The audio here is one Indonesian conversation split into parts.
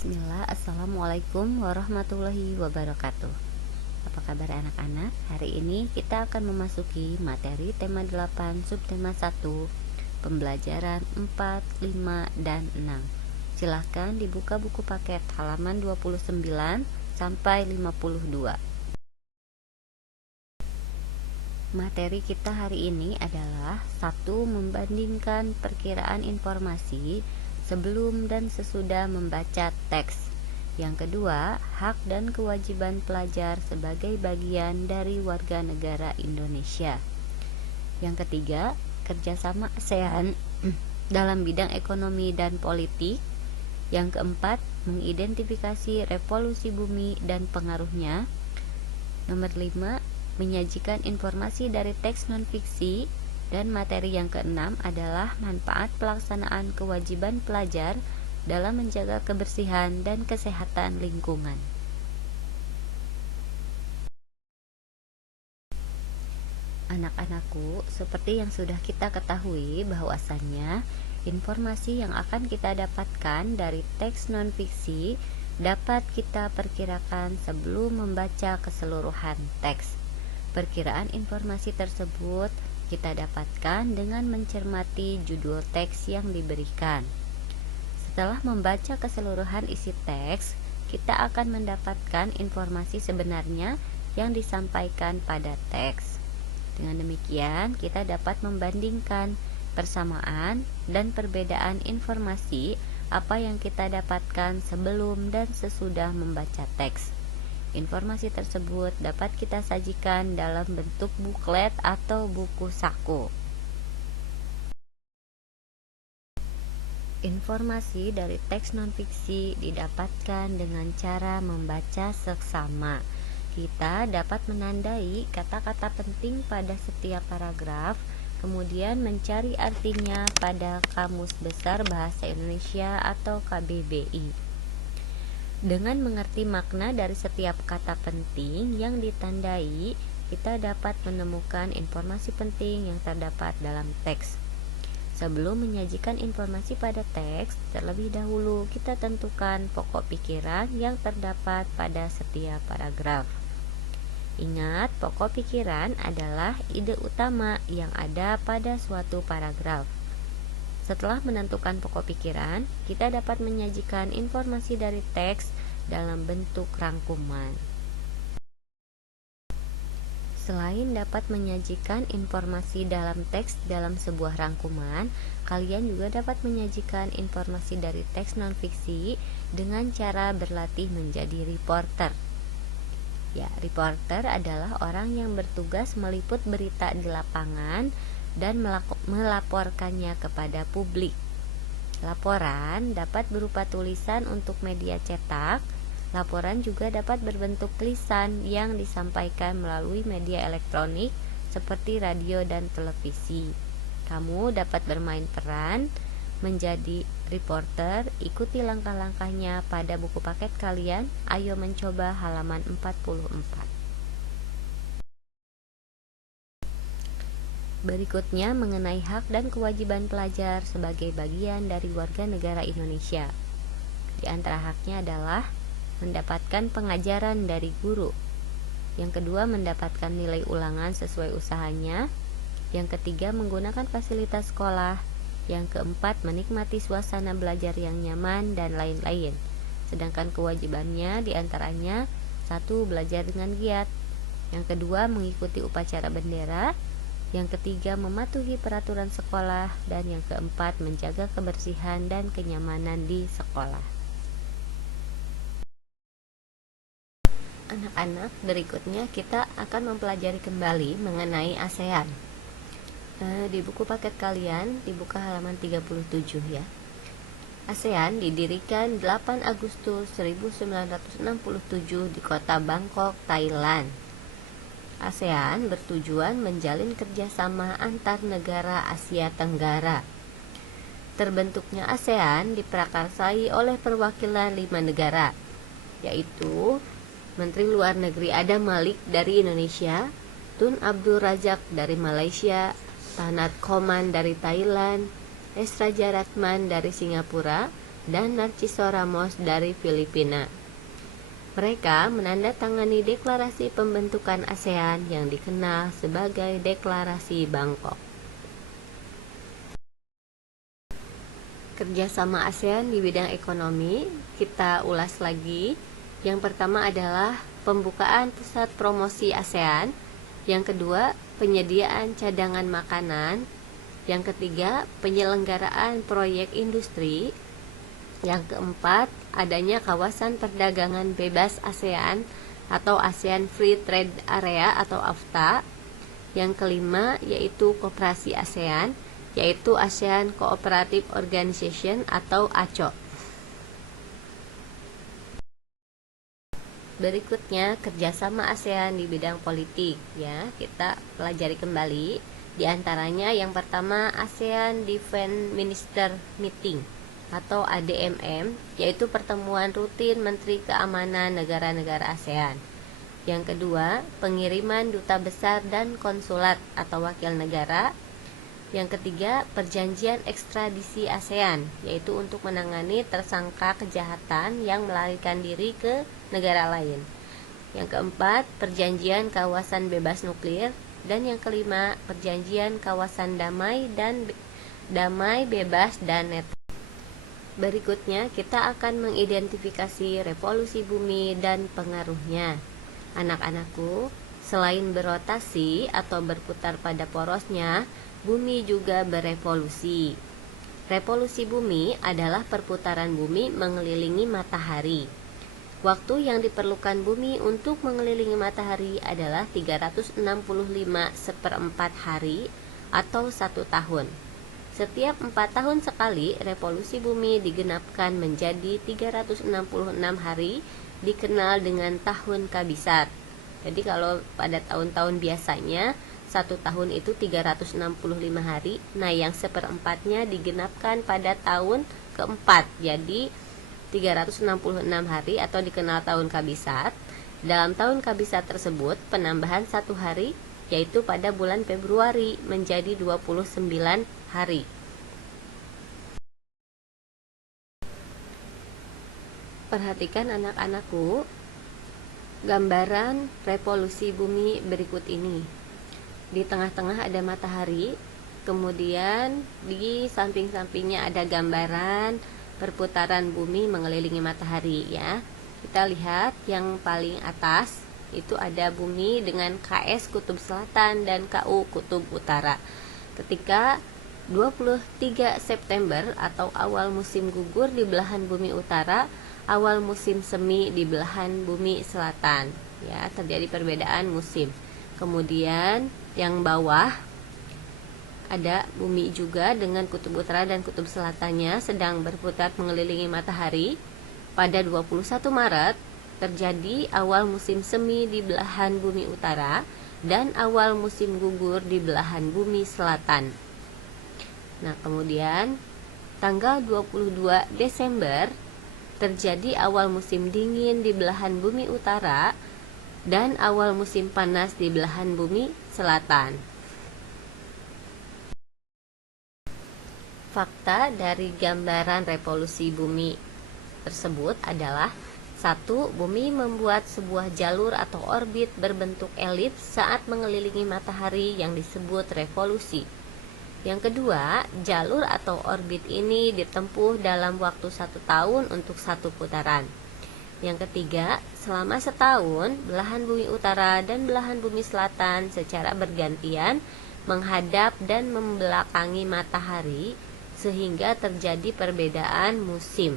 Bismillah, Assalamualaikum warahmatullahi wabarakatuh. Apa kabar anak-anak? Hari ini kita akan memasuki materi tema 8, subtema 1, pembelajaran 4, 5, dan 6. Silahkan dibuka buku paket halaman 29 sampai 52. Materi kita hari ini adalah 1. Membandingkan perkiraan informasi sebelum dan sesudah membaca teks. Yang kedua, hak dan kewajiban pelajar sebagai bagian dari warga negara Indonesia. Yang ketiga, kerjasama ASEAN dalam bidang ekonomi dan politik. Yang keempat, mengidentifikasi revolusi bumi dan pengaruhnya. Nomor 5, menyajikan informasi dari teks non-fiksi. Dan materi yang keenam adalah manfaat pelaksanaan kewajiban pelajar dalam menjaga kebersihan dan kesehatan lingkungan. Anak-anakku, seperti yang sudah kita ketahui bahwasannya informasi yang akan kita dapatkan dari teks non-fiksi dapat kita perkirakan sebelum membaca keseluruhan teks. Perkiraan informasi tersebut kita dapatkan dengan mencermati judul teks yang diberikan. Setelah membaca keseluruhan isi teks, kita akan mendapatkan informasi sebenarnya yang disampaikan pada teks. Dengan demikian, kita dapat membandingkan persamaan dan perbedaan informasi apa yang kita dapatkan sebelum dan sesudah membaca teks. Informasi tersebut dapat kita sajikan dalam bentuk buklet atau buku saku. Informasi dari teks non-fiksi didapatkan dengan cara membaca seksama. Kita dapat menandai kata-kata penting pada setiap paragraf, kemudian mencari artinya pada Kamus Besar Bahasa Indonesia atau KBBI. Dengan mengerti makna dari setiap kata penting yang ditandai, kita dapat menemukan informasi penting yang terdapat dalam teks. Sebelum menyajikan informasi pada teks, terlebih dahulu kita tentukan pokok pikiran yang terdapat pada setiap paragraf. Ingat, pokok pikiran adalah ide utama yang ada pada suatu paragraf. Setelah menentukan pokok pikiran, kita dapat menyajikan informasi dari teks dalam bentuk rangkuman. Selain dapat menyajikan informasi dalam teks dalam sebuah rangkuman, kalian juga dapat menyajikan informasi dari teks non-fiksi dengan cara berlatih menjadi reporter. Ya, reporter adalah orang yang bertugas meliput berita di lapangan dan melaporkannya kepada publik. Laporan dapat berupa tulisan untuk media cetak. Laporan juga dapat berbentuk lisan yang disampaikan melalui media elektronik seperti radio dan televisi. Kamu dapat bermain peran menjadi reporter. Ikuti langkah-langkahnya pada buku paket kalian. Ayo mencoba halaman 44. Berikutnya mengenai hak dan kewajiban pelajar sebagai bagian dari warga negara Indonesia. Di antara haknya adalah mendapatkan pengajaran dari guru. Yang kedua, mendapatkan nilai ulangan sesuai usahanya. Yang ketiga, menggunakan fasilitas sekolah. Yang keempat, menikmati suasana belajar yang nyaman dan lain-lain. Sedangkan kewajibannya diantaranya 1. Belajar dengan giat. Yang kedua, mengikuti upacara bendera. Yang ketiga, mematuhi peraturan sekolah. Dan yang keempat, menjaga kebersihan dan kenyamanan di sekolah. Anak-anak, berikutnya kita akan mempelajari kembali mengenai ASEAN. Di buku paket kalian dibuka halaman 37 ya. ASEAN didirikan 8 Agustus 1967 di kota Bangkok, Thailand. ASEAN bertujuan menjalin kerjasama antar negara Asia Tenggara. Terbentuknya ASEAN diprakarsai oleh perwakilan 5 negara, yaitu Menteri Luar Negeri Adam Malik dari Indonesia, Tun Abdul Razak dari Malaysia, Tanat Koman dari Thailand, S. Rajaratman dari Singapura, dan Narciso Ramos dari Filipina. Mereka menandatangani deklarasi pembentukan ASEAN yang dikenal sebagai Deklarasi Bangkok. Kerjasama ASEAN di bidang ekonomi kita ulas lagi. Yang pertama adalah pembukaan pusat promosi ASEAN. Yang kedua, penyediaan cadangan makanan. Yang ketiga, penyelenggaraan proyek industri. Yang keempat, adanya kawasan perdagangan bebas ASEAN atau ASEAN Free Trade Area atau AFTA. Yang kelima, yaitu koperasi ASEAN, yaitu ASEAN Cooperative Organization atau ACO. Berikutnya, kerjasama ASEAN di bidang politik, ya, kita pelajari kembali. Di antaranya yang pertama, ASEAN Defense Minister Meeting atau ADMM, yaitu pertemuan rutin Menteri Keamanan negara-negara ASEAN. Yang kedua, pengiriman duta besar dan konsulat atau wakil negara. Yang ketiga, perjanjian ekstradisi ASEAN, yaitu untuk menangani tersangka kejahatan yang melarikan diri ke negara lain. Yang keempat, perjanjian kawasan bebas nuklir. Dan yang kelima, perjanjian kawasan damai, bebas, dan netral. Berikutnya, kita akan mengidentifikasi revolusi bumi dan pengaruhnya. Anak-anakku, selain berotasi atau berputar pada porosnya, bumi juga berevolusi. Revolusi bumi adalah perputaran bumi mengelilingi matahari. Waktu yang diperlukan bumi untuk mengelilingi matahari adalah 365/4 hari atau 1 tahun. Setiap 4 tahun sekali, revolusi bumi digenapkan menjadi 366 hari, dikenal dengan tahun kabisat. Jadi kalau pada tahun-tahun biasanya, 1 tahun itu 365 hari. Nah, yang seperempatnya digenapkan pada tahun keempat. Jadi 366 hari atau dikenal tahun kabisat. Dalam tahun kabisat tersebut, penambahan 1 hari, yaitu pada bulan Februari menjadi 29 hari. Perhatikan anak-anakku, gambaran revolusi bumi berikut ini. Di tengah-tengah ada matahari, kemudian di samping-sampingnya ada gambaran perputaran bumi mengelilingi matahari, ya. Kita lihat yang paling atas itu ada bumi dengan KS kutub selatan dan KU kutub utara. Ketika 23 September atau awal musim gugur di belahan bumi utara, awal musim semi di belahan bumi selatan, ya, terjadi perbedaan musim. Kemudian yang bawah ada bumi juga dengan kutub utara dan kutub selatannya sedang berputar mengelilingi matahari. Pada 21 Maret terjadi awal musim semi di belahan bumi utara dan awal musim gugur di belahan bumi selatan. Nah, kemudian tanggal 22 Desember terjadi awal musim dingin di belahan bumi utara dan awal musim panas di belahan bumi selatan. Fakta dari gambaran revolusi bumi tersebut adalah: 1. Bumi membuat sebuah jalur atau orbit berbentuk elips saat mengelilingi matahari yang disebut revolusi. Yang kedua, jalur atau orbit ini ditempuh dalam waktu 1 tahun untuk 1 putaran. Yang ketiga, selama setahun, belahan bumi utara dan belahan bumi selatan secara bergantian menghadap dan membelakangi matahari sehingga terjadi perbedaan musim.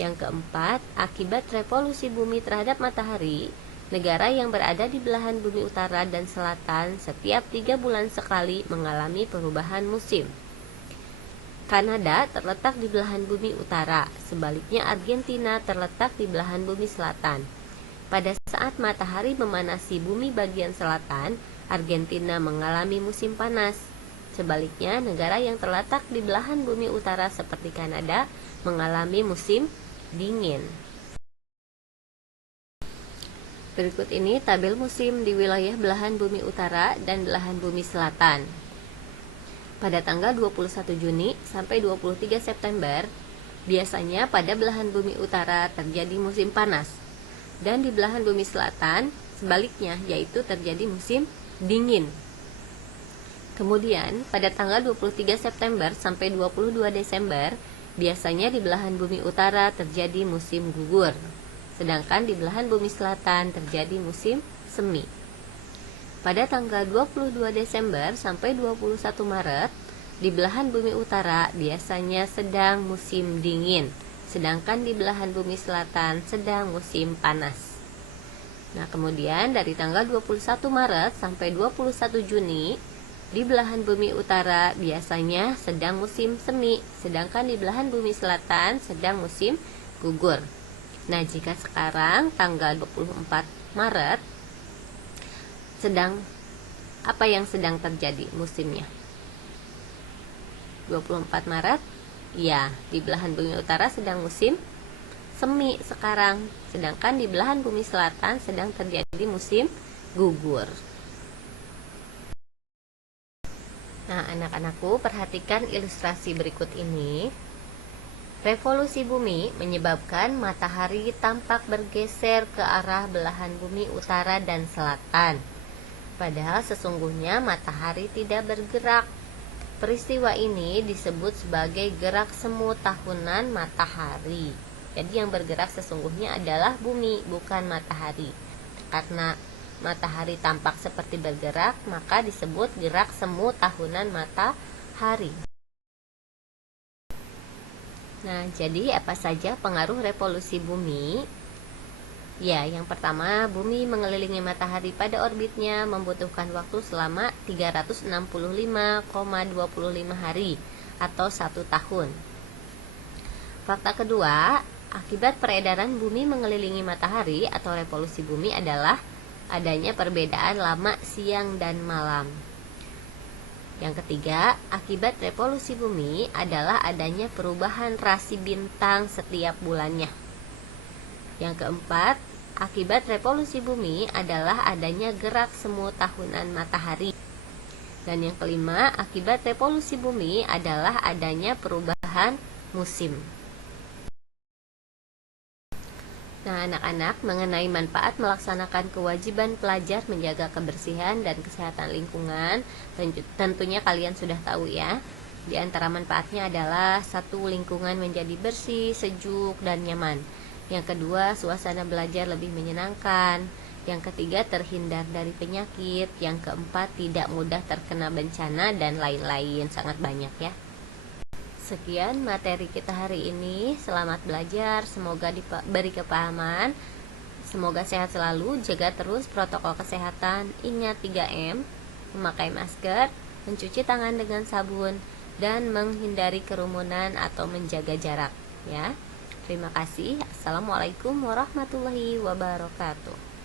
Yang keempat, akibat revolusi bumi terhadap matahari, negara yang berada di belahan bumi utara dan selatan setiap 3 bulan sekali mengalami perubahan musim. Kanada terletak di belahan bumi utara, sebaliknya Argentina terletak di belahan bumi selatan. Pada saat matahari memanasi bumi bagian selatan, Argentina mengalami musim panas. Sebaliknya, negara yang terletak di belahan bumi utara seperti Kanada mengalami musim dingin. Berikut ini tabel musim di wilayah belahan bumi utara dan belahan bumi selatan. Pada tanggal 21 Juni sampai 23 September, Biasanya pada belahan bumi utara terjadi musim panas, dan di belahan bumi selatan sebaliknya, yaitu terjadi musim dingin. Kemudian pada tanggal 23 September sampai 22 Desember biasanya di belahan bumi utara terjadi musim gugur, sedangkan di belahan bumi selatan terjadi musim semi. Pada tanggal 22 Desember sampai 21 Maret di belahan bumi utara biasanya sedang musim dingin, sedangkan di belahan bumi selatan sedang musim panas. Nah, kemudian dari tanggal 21 Maret sampai 21 Juni di belahan bumi utara biasanya sedang musim semi, sedangkan di belahan bumi selatan sedang musim gugur. Nah, jika sekarang tanggal 24 Maret apa yang sedang terjadi musimnya? 24 Maret, ya, di belahan bumi utara sedang musim semi sekarang, sedangkan di belahan bumi selatan sedang terjadi musim gugur. Nah, anak-anakku, perhatikan ilustrasi berikut ini. Revolusi bumi menyebabkan matahari tampak bergeser ke arah belahan bumi utara dan selatan. Padahal sesungguhnya matahari tidak bergerak. Peristiwa ini disebut sebagai gerak semu tahunan matahari. Jadi yang bergerak sesungguhnya adalah bumi, bukan matahari. Karena matahari tampak seperti bergerak, maka disebut gerak semu tahunan matahari. Nah, jadi apa saja pengaruh revolusi bumi? Ya, yang pertama, bumi mengelilingi matahari pada orbitnya membutuhkan waktu selama 365,25 hari atau 1 tahun. Fakta kedua, akibat peredaran bumi mengelilingi matahari atau revolusi bumi adalah adanya perbedaan lama siang dan malam. Yang ketiga, akibat revolusi bumi adalah adanya perubahan rasi bintang setiap bulannya. Yang keempat, akibat revolusi bumi adalah adanya gerak semu tahunan matahari. Dan yang kelima, akibat revolusi bumi adalah adanya perubahan musim. Nah, anak-anak, mengenai manfaat melaksanakan kewajiban pelajar menjaga kebersihan dan kesehatan lingkungan, tentunya kalian sudah tahu ya. Di antara manfaatnya adalah 1. Lingkungan menjadi bersih, sejuk, dan nyaman. Yang kedua, suasana belajar lebih menyenangkan. Yang ketiga, terhindar dari penyakit. Yang keempat, tidak mudah terkena bencana, dan lain-lain. Sangat banyak ya. Sekian materi kita hari ini. Selamat belajar, semoga diberi kepahaman. Semoga sehat selalu, jaga terus protokol kesehatan. Ingat 3M, memakai masker, mencuci tangan dengan sabun, dan menghindari kerumunan atau menjaga jarak ya. Terima kasih. Assalamualaikum warahmatullahi wabarakatuh.